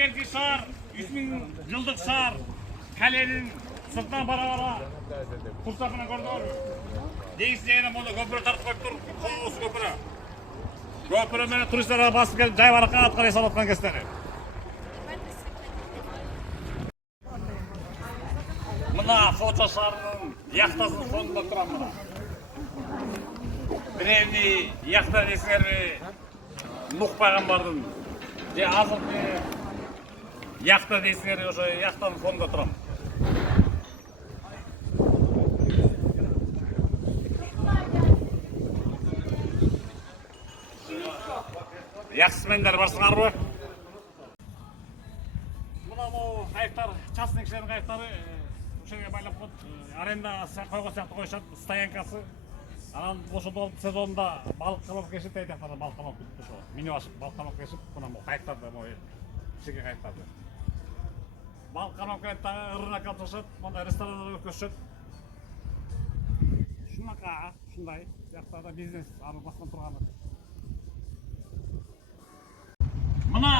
Егерде шар, 3000 жылдық шар, кәленің сыртынан бара-бара құрсақына көрдіңіз. Дегістегені мұны көпірі тартып қойып тұр, қоғысы көпірі. Көпірі мені туристларға басып келіп, жай бараққа атқар есап атқан кестері. Мына фото шарының яқтасын соңында тұрам мұна. Древний яқта десіңербі, Нұх пайғамбардың же азыркы яқта десіңербі, ошо яқтаның соңында тұрам. Яқсымендер барсыңар бу? Мына бұл қайықтар, частный кишилердин қайықтары ошоға байлап коюп, аренда койгон сыяктуу коюшат, стоянкасы. Анан ошол сезонда балык камап кешип, тайтактарда балык камап ошо мини башып балык камап кешип, мына бул кайыктарды, могу кичине кайыктарды. Балык камап келет дагы рынок ачышат, мондай ресторандар өткөзүшөт. Ушунака, ушундай сыяктарда бизнес аны баскан турганы. Мына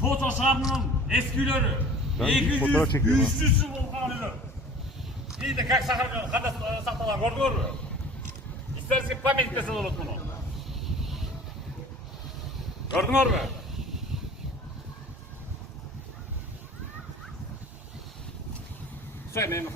фото шарының eski үйлөрү 200-300 жыл болгон үйлөр. Видите, как кандай сакталган, көрдүңөрбү? Исторический памятник десе болот муну. Көрдүңөрбү? Все, мен